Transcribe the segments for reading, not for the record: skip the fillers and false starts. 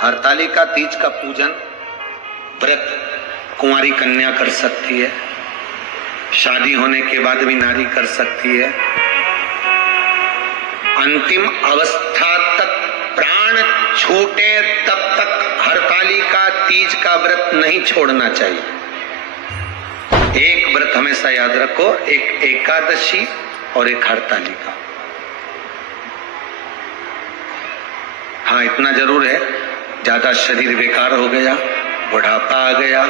हरतालिका तीज का पूजन व्रत कुंवारी कन्या कर सकती है, शादी होने के बाद भी नारी कर सकती है। अंतिम अवस्था तक प्राण छूटे तब तक हरतालिका तीज का व्रत नहीं छोड़ना चाहिए। एक व्रत हमेशा याद रखो, एक एकादशी और एक हरतालिका। हाँ, इतना जरूर है, ज्यादा शरीर बेकार हो गया, बुढ़ापा आ गया,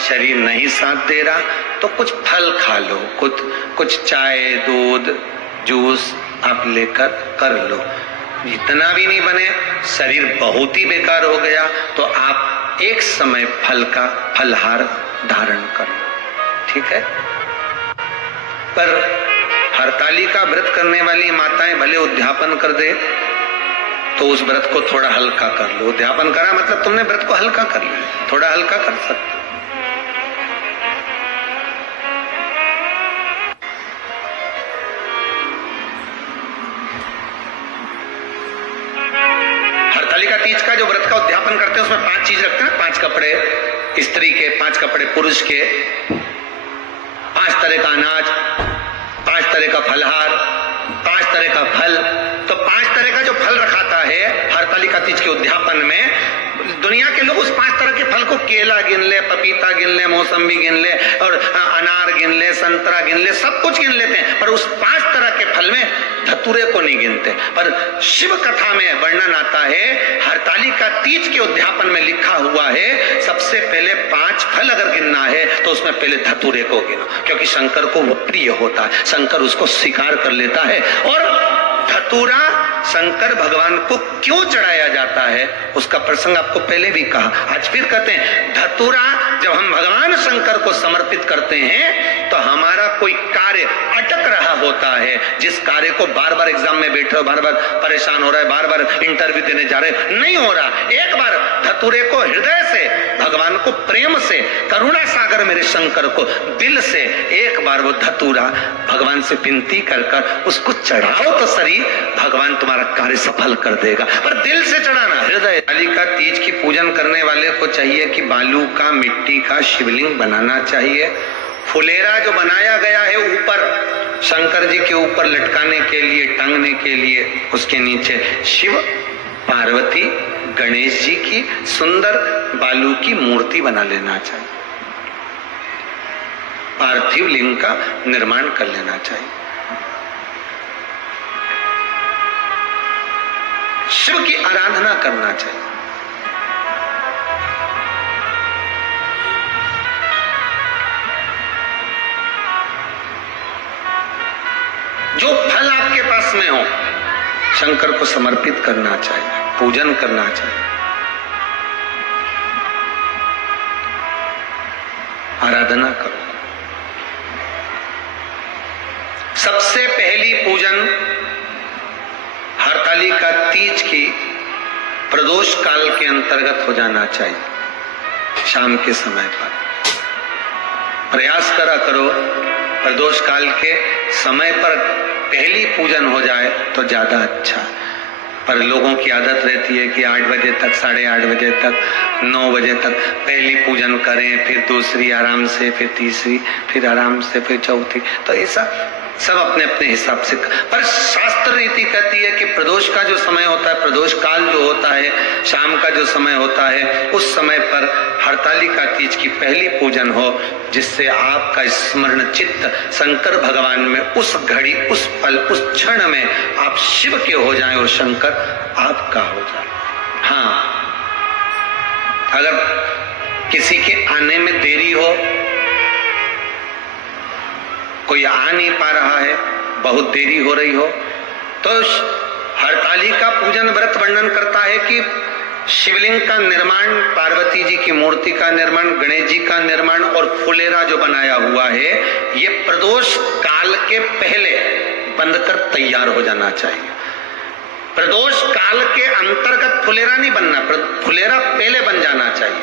शरीर नहीं साथ दे रहा, तो कुछ फल खा लो, कुछ चाय दूध जूस आप लेकर कर लो। इतना भी नहीं बने, शरीर बहुत ही बेकार हो गया, तो आप एक समय फल का फलहार धारण कर लो, ठीक है। पर हरतालिका व्रत करने वाली माताएं भले उद्यापन कर दे तो उस व्रत को थोड़ा हल्का कर लो। उद्यापन करा मतलब तुमने व्रत को हल्का कर लिया, थोड़ा हल्का कर सकते हो। हरतालिका तीज का जो व्रत का उद्यापन करते हैं उसमें 5 चीज रखते हैं, 5 कपड़े स्त्री के, 5 कपड़े पुरुष के, 5 तरह का अनाज, 5 तरह का फलहार, 5 तरह का फल। तो 5 तरह का जो फल रखाता है हरतालिका तीज के उद्यापन में, दुनिया के लोग उस 5 तरह के फल को केला गिन ले, पपीता गिन ले, मौसम्बी गिन ले और अनार गिन ले, संतरा गिन ले, सब कुछ गिन लेते हैं, पर उस 5 तरह के फल में धतूरे को नहीं गिनते। पर शिव कथा में वर्णन आता है, हरतालिका तीज के उद्यापन में लिखा हुआ है, सबसे पहले 5 फल अगर गिनना है तो उसमें पहले धतूरे को गिनो, क्योंकि शंकर को वो प्रिय होता है, शंकर उसको स्वीकार कर लेता है। और धतूरा शंकर भगवान को क्यों चढ़ाया जाता है उसका प्रसंग आपको पहले भी कहा, आज फिर कहते हैं। धतूरा जब हम भगवान शंकर को समर्पित करते हैं तो हमारा कोई कार्य अटक रहा होता है, जिस कार्य को बार बार एग्जाम में बैठे हो, बार बार परेशान हो रहा है, बार बार इंटरव्यू देने जा रहे हो, नहीं हो रहा, एक बार धतूरे को हृदय से भगवान को प्रेम से, करुणा सागर मेरे शंकर को दिल से एक बार वो धतूरा भगवान से विनती कर उसको चढ़ाओ तो सही, भगवान तुम्हारा कार्य सफल कर देगा। पर दिल से चढ़ाना, हृदय। हरतालिका तीज की पूजन करने वाले को चाहिए कि बालू का, मिट्टी का शिवलिंग बनाना चाहिए। फुलेरा जो बनाया गया है ऊपर शंकर जी के ऊपर लटकाने के लिए, टांगने के लिए, उसके नीचे शिव, पार्वती, गणेश जी की सुंदर बालू की मूर्ति बना लेना चाहिए। पार्थिव लिंग का निर्माण कर लेना चाहिए। शिव की आराधना करना चाहिए। जो फल आपके पास में हो शंकर को समर्पित करना चाहिए, पूजन करना चाहिए, आराधना करो। सबसे पहली पूजन हरतालिका तीज की प्रदोष काल के अंतर्गत हो जाना चाहिए। शाम के समय पर प्रयास करो प्रदोष काल के समय पर पहली पूजन हो जाए तो ज्यादा अच्छा। पर लोगों की आदत रहती है कि 8 बजे तक, 8:30 बजे तक, 9 बजे तक पहली पूजन करें, फिर दूसरी आराम से, फिर तीसरी, फिर आराम से, फिर चौथी। तो ऐसा सब अपने अपने हिसाब से। पर शास्त्र रीति कहती है कि प्रदोष का जो समय होता है, प्रदोष काल जो होता है, शाम का जो समय होता है, उस समय पर हरतालिका तीज की पहली पूजन हो, जिससे आपका स्मरण चित्त शंकर भगवान में उस घड़ी, उस पल, उस क्षण में आप शिव के हो जाएं और शंकर आपका हो जाए। हाँ, अगर किसी के आने में देरी हो, कोई आ नहीं पा रहा है, बहुत देरी हो रही हो, तो हरतालिका पूजन व्रत वर्णन करता है कि शिवलिंग का निर्माण, पार्वती जी की मूर्ति का निर्माण, गणेश जी का निर्माण और फुलेरा जो बनाया हुआ है, ये प्रदोष काल के पहले बनकर तैयार हो जाना चाहिए। प्रदोष काल के अंतर्गत फुलेरा नहीं बनना, फुलेरा पहले बन जाना चाहिए।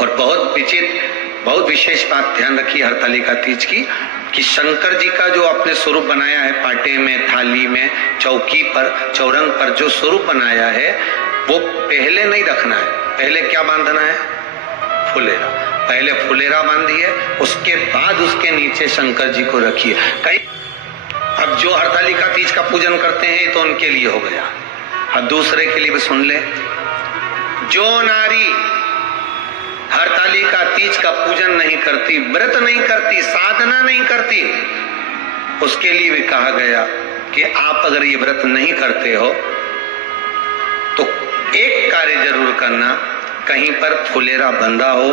और बहुत विशेष बात ध्यान रखी हरतालिका तीज की, कि शंकर जी का जो अपने स्वरूप बनाया है, पाटे में, थाली में, चौकी पर, चौरंग पर जो स्वरूप बनाया है, वो पहले नहीं रखना है। पहले क्या बांधना है? फुलेरा। पहले फुलेरा बांधिए, उसके बाद उसके नीचे शंकर जी को रखिए। कई अब जो हरतालिका तीज का पूजन करते हैं तो उनके लिए हो गया। अब दूसरे के लिए भी सुन ले। जो नारी हरतालिका तीज का पूजन नहीं करती, व्रत नहीं करती, साधना नहीं करती, उसके लिए भी कहा गया कि आप अगर ये व्रत नहीं करते हो तो एक कार्य जरूर करना, कहीं पर फुलेरा बंधा हो,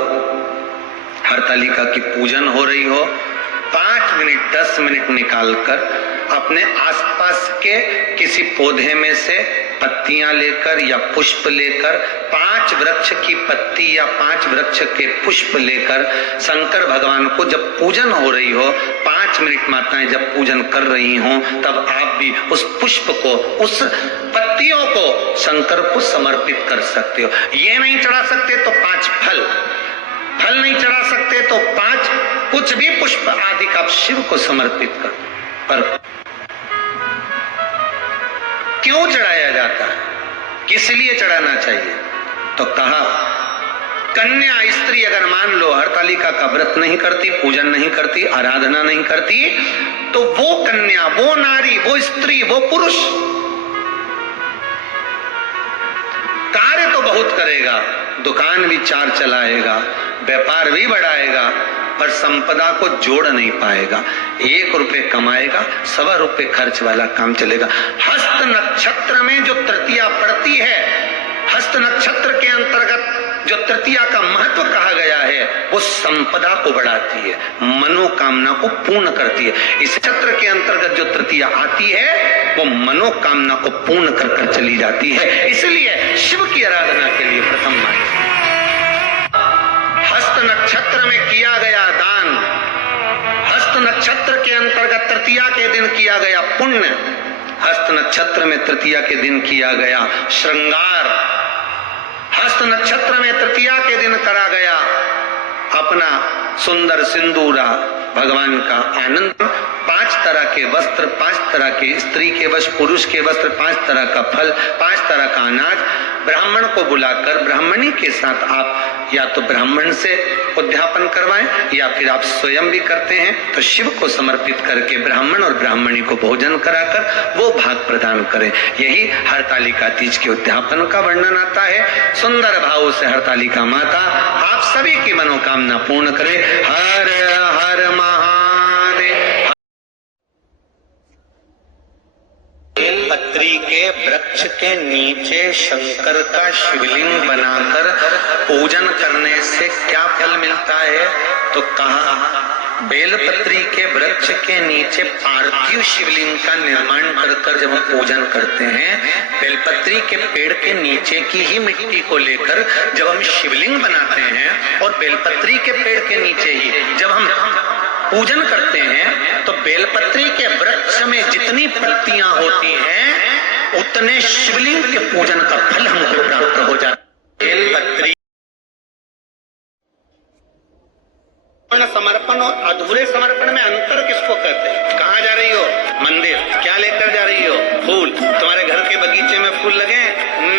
हरतालिका की पूजन हो रही हो, 5 मिनट 10 मिनट निकालकर अपने आसपास के किसी पौधे में से पत्तियां लेकर या पुष्प लेकर, 5 वृक्ष की पत्ती या 5 वृक्ष के पुष्प लेकर शंकर भगवान को जब पूजन हो रही हो, 5 मिनट माताएं जब पूजन कर रही हो, तब आप भी उस पुष्प को, उस पत्तियों को शंकर को समर्पित कर सकते हो। ये नहीं चढ़ा सकते तो 5 फल नहीं चढ़ा सकते तो 5 कुछ भी पुष्प आदि का आप शिव को समर्पित कर। पर क्यों चढ़ाया जाता है, किस लिए चढ़ाना चाहिए? तो कहा कन्या स्त्री अगर मान लो हरतालिका का व्रत नहीं करती, पूजन नहीं करती, आराधना नहीं करती, तो वो कन्या, वो नारी, वो स्त्री, वो पुरुष कार्य तो बहुत करेगा, दुकान भी 4 चलाएगा, व्यापार भी बढ़ाएगा, पर संपदा को जोड़ नहीं पाएगा। 1 रुपए कमाएगा, 1.25 रुपए खर्च वाला काम चलेगा। हस्त नक्षत्र में जो तृतीया पड़ती है, हस्त नक्षत्र के अंतर्गत जो तृतीया का महत्व कहा गया है, वो संपदा को बढ़ाती है, मनोकामना को पूर्ण करती है। इस नक्षत्र के अंतर्गत जो तृतीया आती है वो मनोकामना को पूर्ण कर कर चली जाती है। इसलिए शिव की आराधना के लिए प्रथम मानी। हस्त नक्षत्र में किया गया दान, हस्त नक्षत्र के अंतर्गत तृतीया के दिन किया गया पुण्य, हस्त नक्षत्र में तृतीया के दिन किया गया श्रृंगार, हस्त नक्षत्र में तृतीया के दिन करा गया अपना सुंदर सिंदूरा, भगवान का आनंद, 5 तरह के वस्त्र, 5 तरह के स्त्री के वस्त्र, पुरुष के वस्त्र, 5 तरह का फल, 5 तरह का अनाज, ब्राह्मण को बुलाकर ब्राह्मणी के साथ आप या तो ब्राह्मण से उद्यापन करवाएं या फिर आप स्वयं भी करते हैं तो शिव को समर्पित करके ब्राह्मण और ब्राह्मणी को भोजन कराकर वो भाग प्रदान करें। यही हरतालिका तीज के उद्यापन का वर्णन आता है। सुंदर भाव से हरतालिका माता आप सभी की मनोकामना पूर्ण करे। हर हर महादेव। बेलपत्री के वृक्ष के नीचे शंकर का शिवलिंग बनाकर पूजन करने से क्या फल मिलता है? तो कहा बेलपत्री के वृक्ष के नीचे पार्थिव शिवलिंग का निर्माण कर जब हम पूजन करते हैं, बेलपत्री के पेड़ के नीचे की ही मिट्टी को लेकर जब हम शिवलिंग बनाते हैं और बेलपत्री के पेड़ के नीचे ही जब हम पूजन करते हैं, तो बेलपत्री के वृक्ष में जितनी पत्तियां होती हैं उतने शिवलिंग के पूजन का फल हमको प्राप्त हो जाता है। बेलपत्री समर्पण और अधूरे समर्पण में अंतर किसको कहते हैं? कहाँ जा रही हो? मंदिर। क्या लेकर जा रही हो? फूल। तुम्हारे घर के बगीचे में फूल लगे?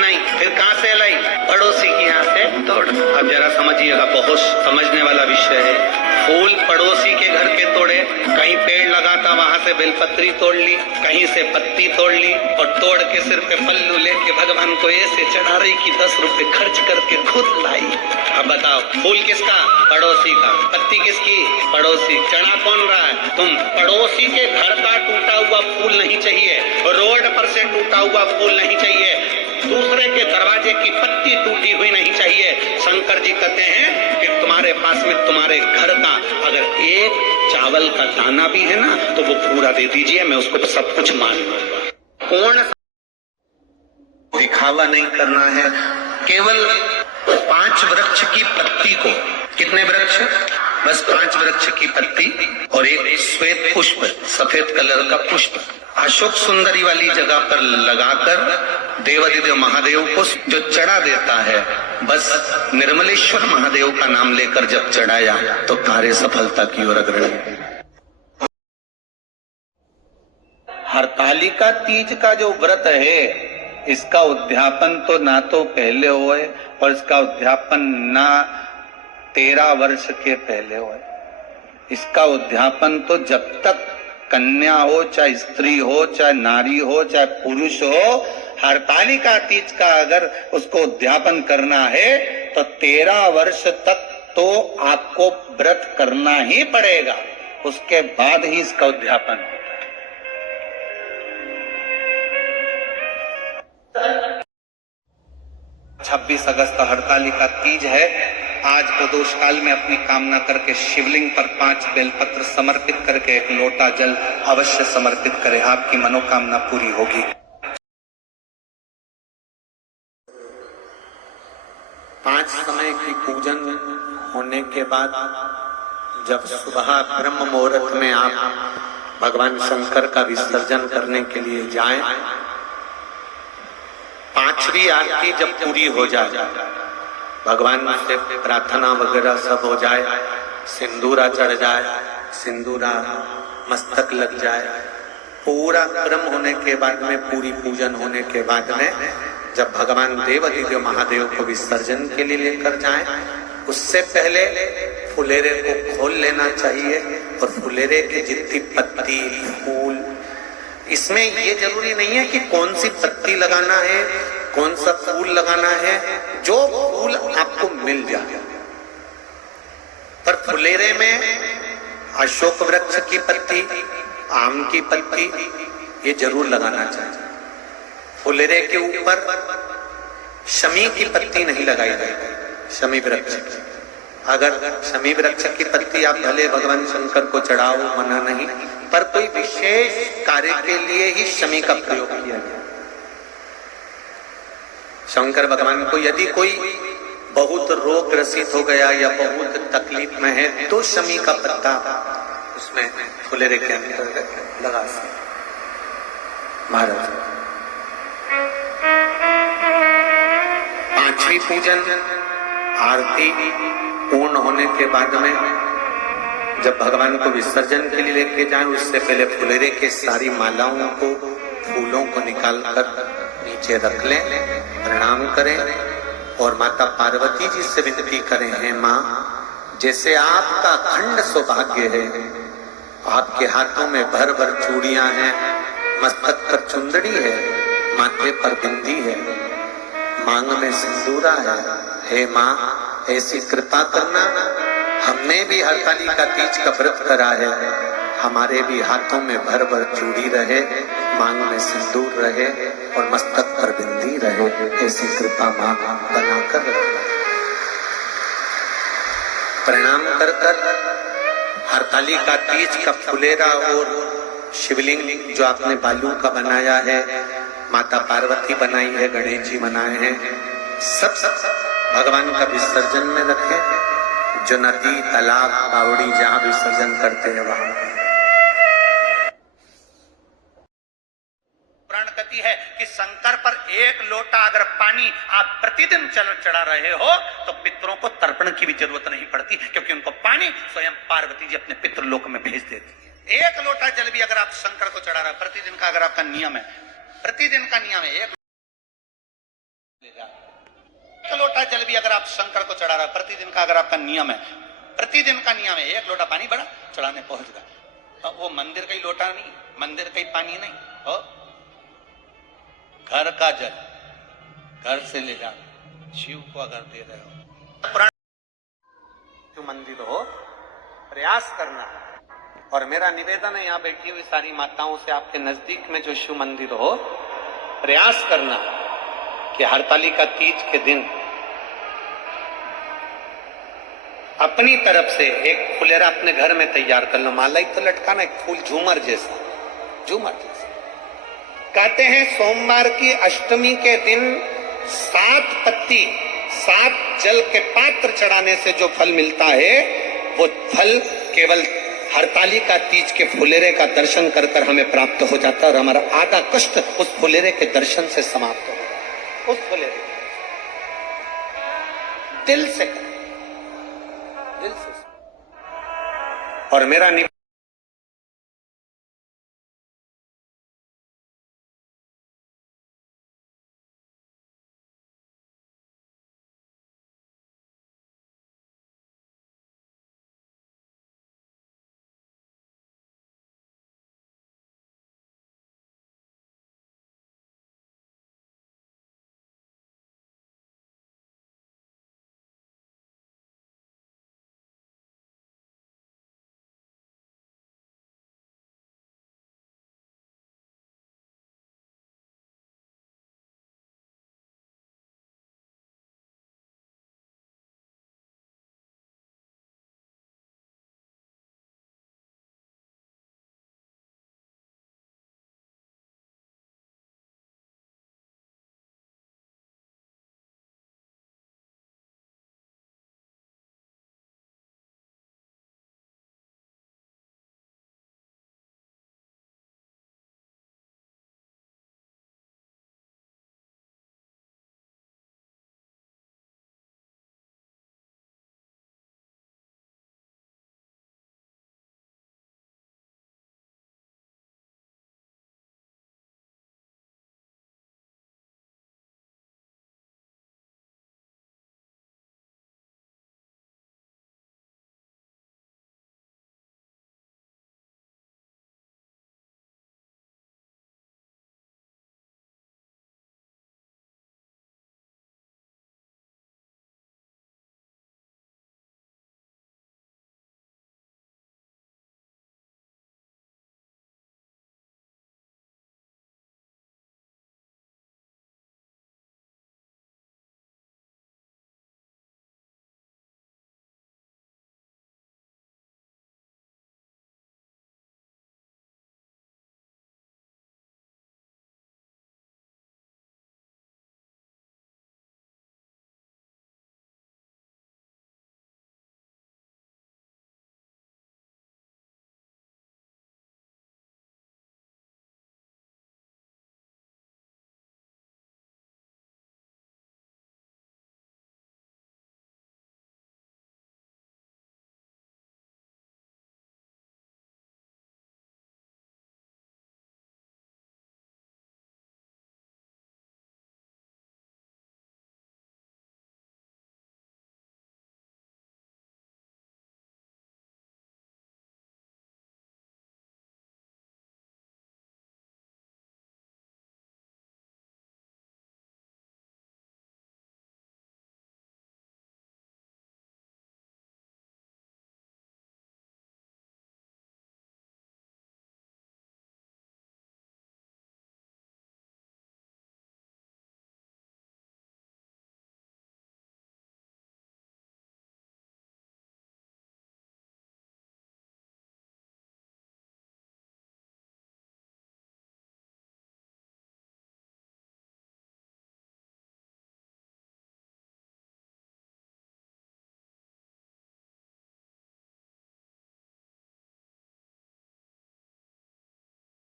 नहीं। फिर कहाँ से लाई? पड़ोसी के यहाँ से तोड़। अब जरा समझिएगा, बहुत समझने वाला विषय है। फूल पड़ोसी के घर के तोड़े, कहीं पेड़ लगा था वहां से बेलपत्री तोड़ ली, कहीं से पत्ती तोड़ ली और तोड़ के सिर पे पल्लू लेके भगवान को ऐसे चढ़ा रही कि 10 रुपए खर्च करके खुद लाई। अब बताओ, फूल किसका? पड़ोसी का। पत्ती किसकी? पड़ोसी। चढ़ा कौन रहा है? तुम। पड़ोसी के घर का टूटा हुआ फूल नहीं चाहिए, रोड पर से टूटा हुआ फूल नहीं चाहिए, दूसरे के दरवाजे की पत्ती टूटी हुई नहीं चाहिए। शंकर जी कहते हैं कि तुम्हारे पास में तुम्हारे घर का अगर एक चावल का दाना भी है ना तो वो पूरा दे दीजिए, मैं उसको तो सब कुछ मान लूंगा। पूर्ण दिखावा नहीं करना है। केवल 5 वृक्ष की पत्ती को, कितने वृक्ष? बस 5 वृक्ष की पत्ती और एक श्वेत पुष्प, सफेद कलर का पुष्प अशोक सुंदरी वाली जगह पर लगाकर देवादिदेव महादेव को जो चढ़ा देता है, बस निर्मलेश्वर महादेव का नाम लेकर जब चढ़ाया तो कार्य सफलता की ओर अग्रणी। हरतालिका तीज का जो व्रत है इसका उद्यापन तो ना तो पहले होए और इसका उद्यापन ना 13 वर्ष के पहले होए। इसका उद्यापन तो जब तक कन्या हो, चाहे स्त्री हो, चाहे नारी हो, चाहे पुरुष हो, हरतालिका तीज का अगर उसको उद्यापन करना है तो 13 वर्ष तक तो आपको व्रत करना ही पड़ेगा, उसके बाद ही इसका उद्यापन होता है। 26 अगस्त हरतालिका तीज है। आज प्रदोष काल में अपनी कामना करके शिवलिंग पर 5 बेलपत्र समर्पित करके एक लोटा जल अवश्य समर्पित करें, आपकी मनोकामना पूरी होगी। पांच समय की पूजन होने के बाद जब सुबह ब्रह्म मुहूर्त में आप भगवान शंकर का विसर्जन करने के लिए जाएं, पांचवी आरती जब पूरी हो जाए, भगवान से प्रार्थना वगैरह सब हो जाए, सिंदूरा चढ़ जाए, सिंदूरा मस्तक लग जाए, पूरा क्रम होने के बाद में, पूरी पूजन होने के बाद में जब भगवान देवादिदेव महादेव को विसर्जन के लिए लेकर जाएं, उससे पहले फुलेरे को खोल लेना चाहिए और फुलेरे की जितनी पत्ती फूल, इसमें ये जरूरी नहीं है कि कौन सी पत्ती लगाना है, कौन सा फूल लगाना है, जो फूल आपको मिल जाए। पर फुलेरे में अशोक वृक्ष की पत्ती, आम की पत्ती ये जरूर लगाना चाहिए। फुलेरे के ऊपर शमी की पत्ती नहीं लगाई जाएगी, शमी वृक्ष की। अगर शमी वृक्ष की पत्ती आप भले भगवान शंकर को चढ़ाओ, मना नहीं, पर कोई विशेष कार्य के लिए ही शमी का प्रयोग किया गया। शंकर भगवान को यदि कोई बहुत रोग ग्रसित हो गया या बहुत तकलीफ में है तो शमी का पत्ता उसमें फुलेरे के अंदर लगा सकते। महाराज पांचवी पूजन आरती पूर्ण होने के बाद में जब भगवान को विसर्जन के लिए लेके जाएं, उससे पहले फुलेरे के सारी मालाओं को, फूलों को निकाल कर नीचे रख लें, प्रणाम करें और माता पार्वती जी से विनती करें, हैं माँ, जैसे आपका अखंड सौभाग्य है, आपके हाथों में भर भर चूड़ियां हैं, मस्तक पर चुंदड़ी है, माथे पर बिंदी है, मांग में सिंदूरा है, हे माँ ऐसी कृपा करना, हमने भी हरतालिका तीज का व्रत करा है, हमारे भी हाथों में भर भर चूड़ी रहे, मांग में सिंदूर रहे और मस्तक पर बिंदी रहे, ऐसी कृपा माँ बनाकर रखे। प्रणाम कर कर हरतालिका तीज का फुलेरा और शिवलिंग जो आपने बालू का बनाया है, माता पार्वती बनाई है, गणेश जी बनाए हैं, सब भगवान का विसर्जन में रखें। जो नदी, तालाब, बावड़ी जहां विसर्जन करते हैं वहां पुराण कहती है कि शंकर पर एक लोटा अगर पानी आप प्रतिदिन चढ़ा रहे हो तो पितरों को तर्पण की भी जरूरत नहीं पड़ती, क्योंकि उनको पानी स्वयं पार्वती जी अपने पितृलोक में भेज देती है। एक लोटा जल भी अगर आप शंकर को चढ़ा रहे हो, प्रतिदिन का अगर आपका नियम है, प्रतिदिन का नियम है, एक लोटा जल भी अगर आप शंकर को चढ़ा रहे हो, प्रतिदिन का अगर आपका नियम है, प्रतिदिन का नियम है, एक लोटा पानी बड़ा चढ़ाने पहुंच गया, वो मंदिर का ही लोटा नहीं, मंदिर का ही पानी नहीं हो, घर का जल घर से ले जाओ, शिव को अगर दे रहे हो, पुराना मंदिर हो, प्रयास करना। और मेरा निवेदन है यहाँ बैठी हुई सारी माताओं से, आपके नजदीक में जो शिव मंदिर हो, प्रयास करना कि हरतालिका तीज के दिन अपनी तरफ से एक फुलेरा अपने घर में तैयार कर लो, माला ही तो लटकाना, एक फूल झूमर जैसा, झूमर जैसा। कहते हैं सोमवार की अष्टमी के दिन 7 पत्ती 7 जल के पात्र चढ़ाने से जो फल मिलता है, वो फल केवल हरतालिका तीज के फुलेरे का दर्शन कर कर हमें प्राप्त हो जाता है और हमारा आधा कष्ट उस फुलेरे के दर्शन से समाप्त हो। उस फुलेरे दिल से और मेरा